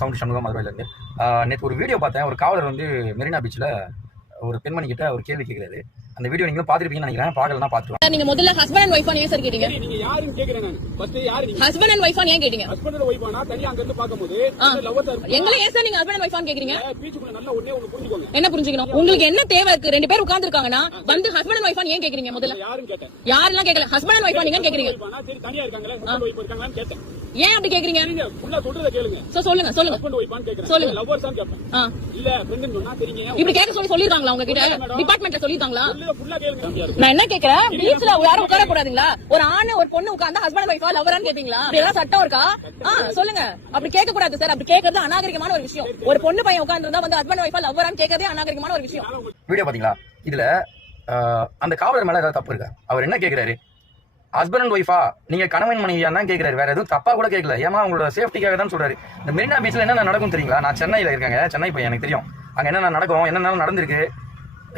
Sound Shanmugam மதுரையிலேருந்து. நேற்று ஒரு வீடியோ பார்த்தேன். ஒரு காவலர் வந்து மெரினா பீச்சில் ஒரு பெண்மணி கிட்ட ஒரு கேள்வி கேட்குறாரு. அந்த வீடியோ நீங்களும் பார்த்துருப்பீங்கன்னு நினைக்கிறேன். பார்க்கலாம் பார்த்துருவாங்க. நீங்க முதல்ல ஹஸ்பண்ட் அண்ட் வைஃபான் ஏன் சார் கேட்டீங்க? நீங்க யாருன்னு கேக்குறேன் நான். ஃபர்ஸ்ட் யாரு நீங்க? ஹஸ்பண்ட் அண்ட் வைஃபான் ஏன் கேட்டீங்க? ஹஸ்பண்ட் அண்ட் வைஃபானா தனியா அங்க இருந்து பாக்கும்போது லவர் தான். எங்களை ஏன் சார் நீங்க ஹஸ்பண்ட் அண்ட் வைஃபான் கேக்குறீங்க? பீச்சுக்குள்ள நல்லா ஒண்ணே ஒன்னு புரிஞ்சுக்கோங்க. என்ன புரிஞ்சுக்கணும்? உங்களுக்கு என்ன தேவை இருக்கு? ரெண்டு பேர் உட்கார்ந்து இருக்காங்கன்னா வந்து ஹஸ்பண்ட் அண்ட் வைஃபான் ஏன் கேக்குறீங்க? முதல்ல யாருன்னு கேட்டேன். யாரெல்லாம் கேக்கல. ஹஸ்பண்ட் அண்ட் வைஃபான் ஏன் கேக்குறீங்க? சரி தனியா இருக்காங்களே ஹஸ்பண்ட் வைஃப் இருக்காங்களான்னு கேட்டேன். ஏன் அப்படி கேக்குறீங்க? நீங்க ஃபுல்லா சொல்றத கேளுங்க. சொல்லுங்க சொல்லுங்க. ஹஸ்பண்ட் வைஃபான்னு கேக்குறேன். சொல்லுங்க. லவர் தான் கேப்பேன். இல்ல ஃப்ரெண்ட்னு சொன்னா தெரியுங்க. இப்படி கேட்க சொல்லிருக்காங்களா உங்க கிட்ட? டிபார்ட்மெண்ட்ல சொல்லிருக்காங்களா? ஃபுல்லா கேளுங்க. நான் என்ன கேக்குறேன், பீச்ல யாரும் உட்கார கூடாதுங்களா? ஒரு ஆணு ஒரு பொண்ணு உட்கார்ந்தா ஹஸ்பண்ட் வைஃபா லவரான்னு கேப்பீங்களா? இதெல்லாம் சட்டம் இருக்கா? சொல்லுங்க. அப்படி கேட்க கூடாது சார். அப்படி கேக்குறது அநாகரிகமான ஒரு விஷயம். ஒரு பொண்ணு பையன் உட்கார்ந்து இருந்தா வந்து ஹஸ்பண்ட் வைஃபா லவரான்னு கேட்கறதே அநாகரிகமான ஒரு விஷயம். வீடியோ பாத்தீங்களா? இதுல அந்த காவலர் மேல ஏதாவது தப்பு இருக்கா? அவர் என்ன கேட்கிறாரு? ஹஸ்பண்ட் அண்ட் ஒய்ஃபா நீங்க கணவன் மனைவியா தான் கேட்கிறாரு. வேற எதுவும் தப்பா கூட கேட்கல. ஏமா உங்களோட சேஃப்டிக்காக தான் சொல்றாரு. இந்த மெரினா பீச்ல என்ன நடக்கும் தெரியுங்களா? நான் சென்னையில இருக்காங்க. சென்னை பையன், எனக்கு தெரியும் அங்க என்ன நடக்கும், என்னென்ன நடந்திருக்கு,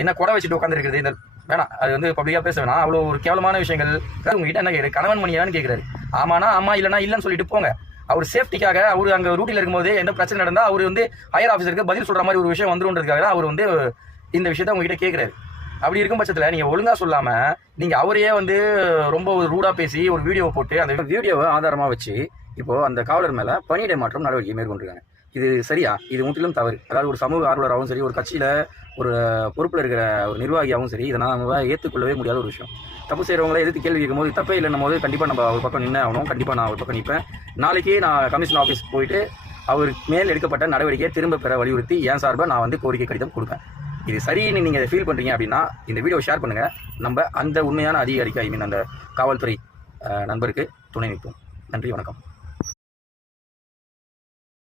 என்ன குடை வச்சுட்டு உட்காந்துருக்குது. இந்த வேணாம், அது வந்து பப்ளிக்கா பேச வேணாம். அவ்வளோ ஒரு கேவலமான விஷயங்கள். உங்ககிட்ட என்ன கேட்குறது? கணவன் மணியான்னு கேட்கிறாரு. ஆமானா ஆமா, இல்லைன்னா இல்லைன்னு சொல்லிட்டு போங்க. அவர் சேஃப்டிக்காக அவர் அங்கே ரூட்டில் இருக்கும்போது என்ன பிரச்சனை நடந்தால் அவர் வந்து ஹையர் ஆஃபீஸருக்கு பதில் சொல்ற மாதிரி ஒரு விஷயம் வந்துருன்றதுக்காக தான் அவர் வந்து இந்த விஷயத்த உங்ககிட்ட கேட்குறாரு. அப்படி இருக்கும் பட்சத்தில் நீங்கள் ஒழுங்காக சொல்லாமல் நீங்கள் அவரையே வந்து ரொம்ப ரூடாக பேசி ஒரு வீடியோவை போட்டு அந்த வீடியோவை ஆதாரமாக வச்சு இப்போது அந்த காவலர் மேலே பணியிடை மாற்றம் நடவடிக்கை மேற்கொண்டிருக்காங்க. இது சரியா? இது முற்றிலும் தவறு. அதாவது ஒரு சமூக ஆர்வலராகவும் சரி, ஒரு கட்சியில் ஒரு பொறுப்பில் இருக்கிற ஒரு நிர்வாகியாகவும் சரி, இதை நம்ம ஏற்றுக்கொள்ளவே முடியாத ஒரு விஷயம். தப்பு செய்கிறவங்களே எதிர்த்து கேள்வி கேட்கும் போது தப்பே இல்லைன்னும் போது கண்டிப்பாக நம்ம ஒரு பக்கம் நின்று ஆகணும். கண்டிப்பாக நான் ஒரு பக்கம் நிற்பேன். நாளைக்கு நான் கமிஷன் ஆஃபீஸ் போயிட்டு அவர் மேல் எடுக்கப்பட்ட நடவடிக்கையை திரும்ப பெற வலியுறுத்தி என் சார்பாக நான் வந்து கோரிக்கை கடிதம் கொடுப்பேன். இது சரின்னு நீங்கள் இதை ஃபீல் பண்ணுறீங்க அப்படின்னா இந்த வீடியோ ஷேர் பண்ணுங்கள். நம்ம அந்த உண்மையான அதிகாரிக்கு, ஐ மீன் அந்த காவல்துறை நண்பருக்கு துணை நிற்போம். நன்றி, வணக்கம்.